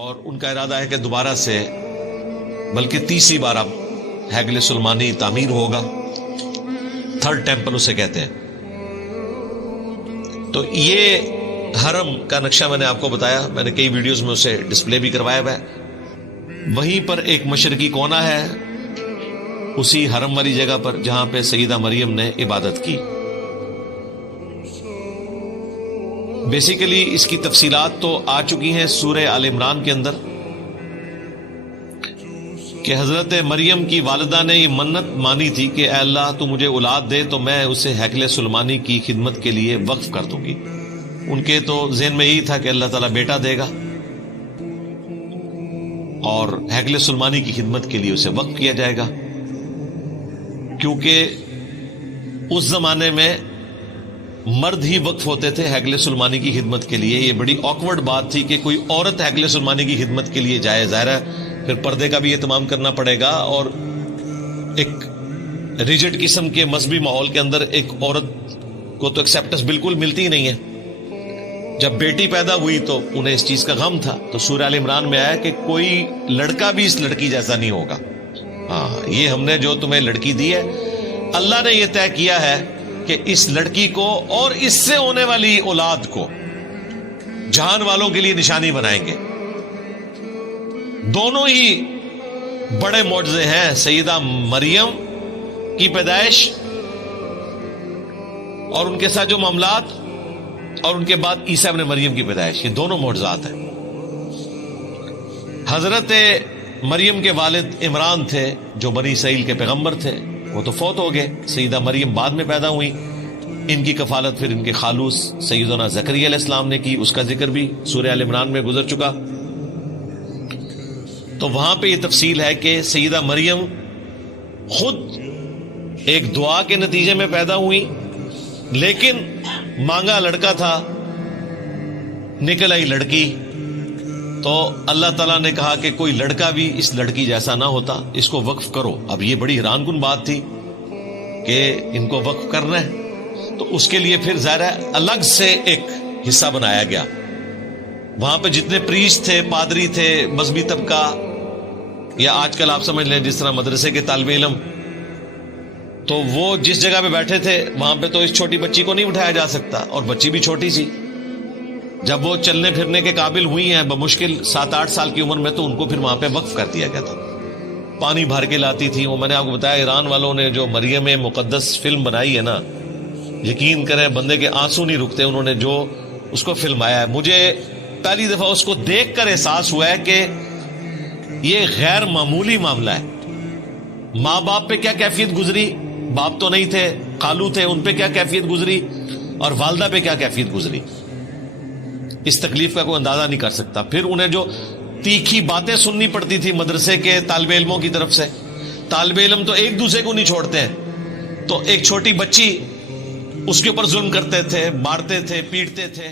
اور ان کا ارادہ ہے کہ دوبارہ سے بلکہ تیسری بار اب ہیکل سلیمانی تعمیر ہوگا. تھرڈ ٹیمپل اسے کہتے ہیں. تو یہ حرم کا نقشہ میں نے آپ کو بتایا, میں نے کئی ویڈیوز میں اسے ڈسپلے بھی کروایا ہوا ہے. وہیں پر ایک مشرقی کونا ہے اسی حرم والی جگہ پر جہاں پہ سیدہ مریم نے عبادت کی. بیسیکلی اس کی تفصیلات تو آ چکی ہیں سورہ آل عمران کے اندر کہ حضرت مریم کی والدہ نے یہ منت مانی تھی کہ اے اللہ تو مجھے اولاد دے تو میں اسے ہیکل سلیمانی کی خدمت کے لیے وقف کر دوں گی. ان کے تو ذہن میں یہی تھا کہ اللہ تعالیٰ بیٹا دے گا اور ہیکل سلیمانی کی خدمت کے لیے اسے وقف کیا جائے گا, کیونکہ اس زمانے میں مرد ہی وقف ہوتے تھے ہیکل سلیمانی کی خدمت کے لیے. یہ بڑی آکورڈ بات تھی کہ کوئی عورت ہیکل سلیمانی کی خدمت کے لیے جائے. ظاہر ہے پھر پردے کا بھی اہتمام کرنا پڑے گا, اور ایک ریجڈ قسم کے مذہبی ماحول کے اندر ایک عورت کو تو ایکسیپٹنس بالکل ملتی ہی نہیں ہے. جب بیٹی پیدا ہوئی تو انہیں اس چیز کا غم تھا, تو سورہ آل عمران میں آیا کہ کوئی لڑکا بھی اس لڑکی جیسا نہیں ہوگا. ہاں, یہ ہم نے جو تمہیں لڑکی دی ہے اللہ نے یہ طے کیا ہے کہ اس لڑکی کو اور اس سے ہونے والی اولاد کو جہان والوں کے لیے نشانی بنائیں گے. دونوں ہی بڑے معجزے ہیں, سیدہ مریم کی پیدائش اور ان کے ساتھ جو معاملات, اور ان کے بعد عیسیٰ ابن مریم کی پیدائش. یہ دونوں معجزات ہیں. حضرت مریم کے والد عمران تھے جو بنی اسرائیل کے پیغمبر تھے, وہ تو فوت ہو گئے. سیدہ مریم بعد میں پیدا ہوئی. ان کی کفالت پھر ان کے خالوص سیدنا زکریا علیہ السلام نے کی, اس کا ذکر بھی سورہ آل عمران میں گزر چکا. تو وہاں پہ یہ تفصیل ہے کہ سیدہ مریم خود ایک دعا کے نتیجے میں پیدا ہوئی, لیکن مانگا لڑکا تھا, نکل آئی لڑکی. تو اللہ تعالیٰ نے کہا کہ کوئی لڑکا بھی اس لڑکی جیسا نہ ہوتا, اس کو وقف کرو. اب یہ بڑی حیران کن بات تھی کہ ان کو وقف کرنا ہے, تو اس کے لیے پھر ظاہر ہے الگ سے ایک حصہ بنایا گیا. وہاں پہ جتنے پریسٹ تھے, پادری تھے, مذہبی طبقہ, یا آج کل آپ سمجھ لیں جس طرح مدرسے کے طالب علم, تو وہ جس جگہ پہ بیٹھے تھے وہاں پہ تو اس چھوٹی بچی کو نہیں بٹھایا جا سکتا, اور بچی بھی چھوٹی سی. جب وہ چلنے پھرنے کے قابل ہوئی ہیں بمشکل 7-8 سال کی عمر میں, تو ان کو پھر وہاں پہ وقف کر دیا گیا تھا. پانی بھر کے لاتی تھی. وہ میں نے آپ کو بتایا ایران والوں نے جو مریم مقدس فلم بنائی ہے نا, یقین کریں بندے کے آنسو نہیں رکتے. انہوں نے جو اس کو فلمایا ہے, مجھے پہلی دفعہ اس کو دیکھ کر احساس ہوا ہے کہ یہ غیر معمولی معاملہ ہے. ماں باپ پہ کیا کیفیت گزری, باپ تو نہیں تھے, خالو تھے, ان پہ کیا کیفیت گزری, اور والدہ پہ کیا کیفیت گزری. اس تکلیف کا کوئی اندازہ نہیں کر سکتا. پھر انہیں جو تیکھی باتیں سننی پڑتی تھی مدرسے کے طالب علموں کی طرف سے. طالب علم تو ایک دوسرے کو نہیں چھوڑتے ہیں, تو ایک چھوٹی بچی اس کے اوپر ظلم کرتے تھے, مارتے تھے, پیٹتے تھے.